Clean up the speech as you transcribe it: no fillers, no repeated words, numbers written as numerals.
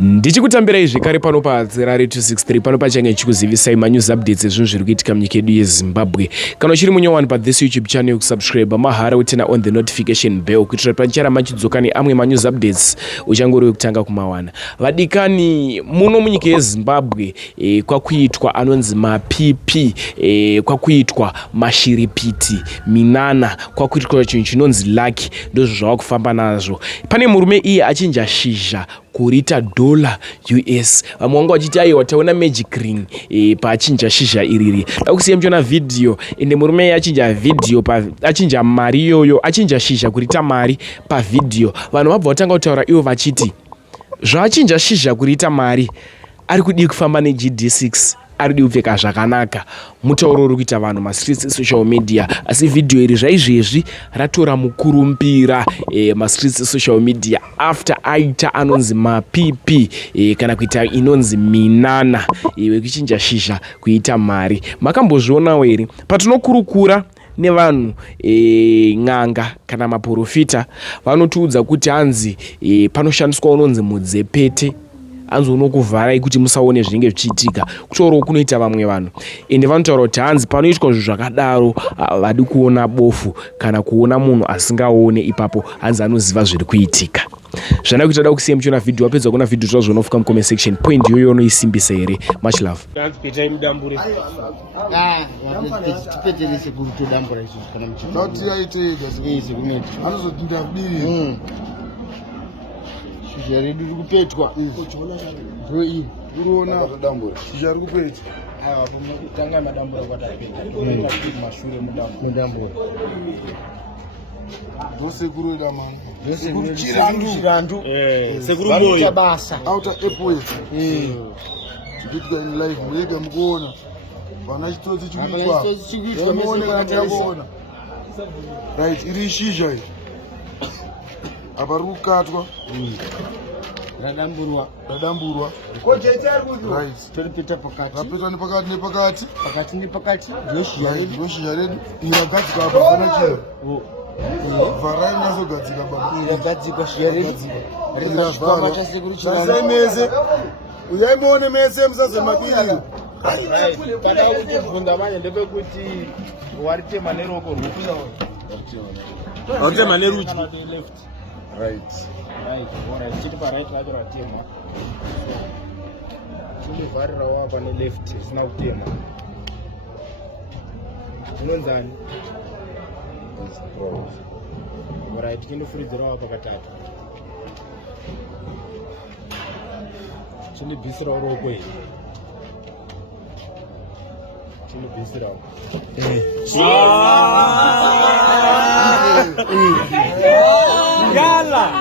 Ndichikutambira zvekare pano paZerare 263 pano pachange chikuzivisai manews updates ezvinhu zviri kuitika munyika yedu yeZimbabwe. Kana uchiri munyowani pa this YouTube channel kusubscribe mahara utena on the notification bell kuitira panchara machidzoka neamwe manews updates uchangori wekutanga kumawana. Vadikani muno munyika yeZimbabwe kwakuitwa anonzi mapipi kwakuitwa mashiripiti minana kwakuitwa chinhu chinonzi lucky ndozvo zvavakufamba nazvo. Pane murume iye achinja shizha kurita $, vamwe vanga vachiti aiwa taona magic ring paachinja shizha iriri. Dakusiya muchiona video ende murume achinja mari iyoyo achinja shizha kurita mari pavidhio. Vanhu vabva vatanga kutaura ivo vachiti zvaachinja shizha kurita mari ari kudi kufamba neGD6 ari kudi kupfeka zvakanaka. Mutauro uri kuita vanhu mastreets social media, asi video iri zvaizvezvi ratora mukurumbira mastreets social media after aita anonzi mapipi kana kuita inonzi minana wekuchinja shizha kuita mari. Makambozvionawo here patinokurukura nevanhu ng'anga kana maprofita vanotiudza kuti hanzi panoshandiswa unonzi mudzepete hanzi unokuvharai kuti musaone zvinenge zvichiitika. Kutaurawo kunoita vamwe vanhu ende vanotaura kuti hanzi panoitwa zvinhu zvakadaro vadi kuona bofu kana kuona munhu asingaone ipapo hanzi anoziva zviri kuitika. Zvana kuti ada kusiya muchiona video wapedza kuona video zvazvo unofuka mucomment section point iyoyo unoisimbisa here. Much love. Shizha redu riri kupetwa. Bro iyi uruona shizha riri kupetwa. Aiwa tanga madambura kwatapedza. Mashure mudambura. Sekuru ida mani. Sekuru chirandu. Sekuru moyo. Basa. Outer airport. Chikitika in life mwega mukuona. Vana chitotsi chikuitwa. Muone kana muona. Right, iri shizha iri. Apa rukatwa radamburwa right toripita pakati rapita nepakati ndoshizha redu iragadzika apa pana chero vharai nasogadzika baba iragadzika shizha redu ringazvara mese uyai muone mese musazemabili kana uchibvunza manje ndepekuti waritema neroko rwukusa waritema nerudyi right. Chiti pa right racho ratema. Chilivharira wapa ne left isina kutema. Unonzani? Right kinofuridzira wapa pakatatu. Chilibhisira uroko iyi. Chilibhisira. Yala.